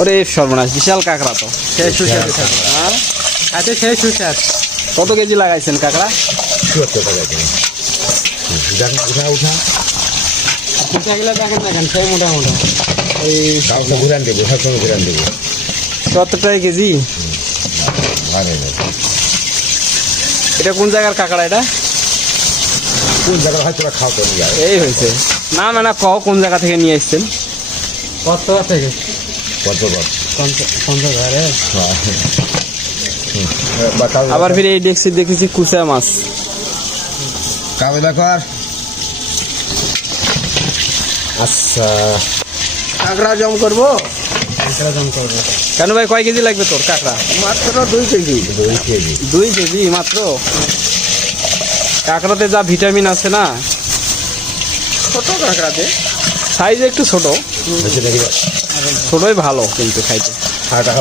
ওরে সর্বনাশ, বিশাল কাঁকড়া তো। শেষ সুস্বাদ হ্যাঁ, আছে শেষ সুস্বাদ। কত কেজি লাগাইছেন কাঁকড়া? 74 টাকা কেজি। উঠা উঠা সুস্বাদগুলো দেখেন দেখেন সেই মোটা মোটা ওই কাউকে ঘুরান দেবো, সবসময় ঘুরান দেবো। 70 টাকা কেজি। ভালো না এটা কোন জায়গার কাঁকড়া? এটা কোন জায়গা হয়তো খাওয়া করে যায়। এই হয়েছে না মানে কোন জায়গা থেকে নিয়ে আসছেন? কত থেকে কত কত পঞ্চগড়ে। আবার ফিরে এই দেখছি দেখেছি কুচা মাছ। কাবে ব্যাপার। আচ্ছা, কাঁকড়া জম করবো। দাম করবো কেন ভাই, কয় কেজি লাগবে তোর কাঁকড়া? মাত্র 2 কেজি। 2 কেজি 2 কেজি মাত্র? কাঁকড়াতে যা ভিটামিন আছে না। ছোট কাঁকড়াতে সাইজ একটু ছোট, হচ্ছে নাকি? ছোটই ভালো কিন্তু খাইতে। 60 টাকা